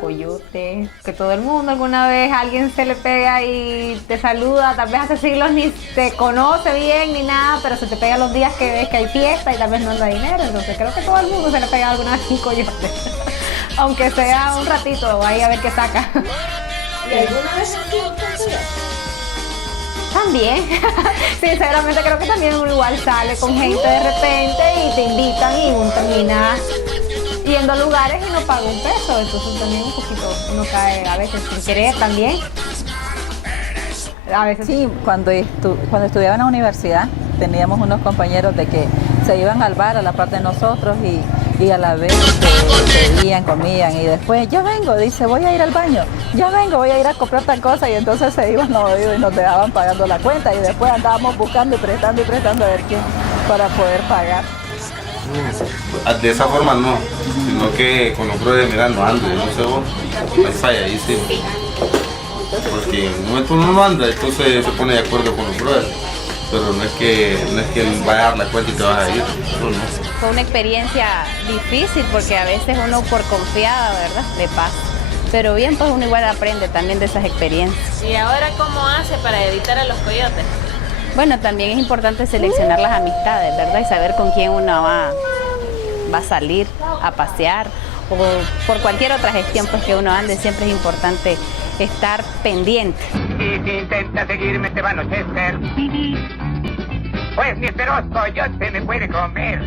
coyote, que todo el mundo alguna vez alguien se le pega y te saluda, tal vez hace siglos ni te conoce bien ni nada, pero se te pega los días que ves que hay fiesta y tal vez no anda dinero, entonces creo que todo el mundo se le pega alguna vez un coyote, aunque sea un ratito, ahí a ver qué saca. ¿Y alguna vez has sido un coyote? También, sinceramente creo que también uno igual sale con gente de repente y te invitan y uno termina yendo a lugares y no paga un peso, entonces también un poquito uno cae a veces sin querer también. A veces Sí, cuando estudiaba en la universidad teníamos unos compañeros de que se iban al bar a la parte de nosotros y a la vez bebían, comían y después, ya vengo, dice, voy a ir al baño, ya vengo, voy a ir a comprar tal cosa y entonces se iban y nos dejaban pagando la cuenta y después andábamos buscando y prestando a ver quién para poder pagar. De esa forma no, sino que con los brothers mirando ando, no sé vos, ahí falla, ahí sí. Porque en un momento uno no anda, entonces se pone de acuerdo con los brothers. Pero no es que él vaya a dar la cuenta y te vas a ir, eso no. Fue una experiencia difícil porque a veces uno por confiada, ¿verdad?, le pasa. Pero bien, pues uno igual aprende también de esas experiencias. ¿Y ahora cómo hace para evitar a los coyotes? Bueno, también es importante seleccionar las amistades, ¿verdad? Y saber con quién uno va a salir a pasear o por cualquier otra gestión pues que uno ande, siempre es importante estar pendiente. Y si intenta seguirme te van a anochecer, pues ni feroz coyote me puede comer.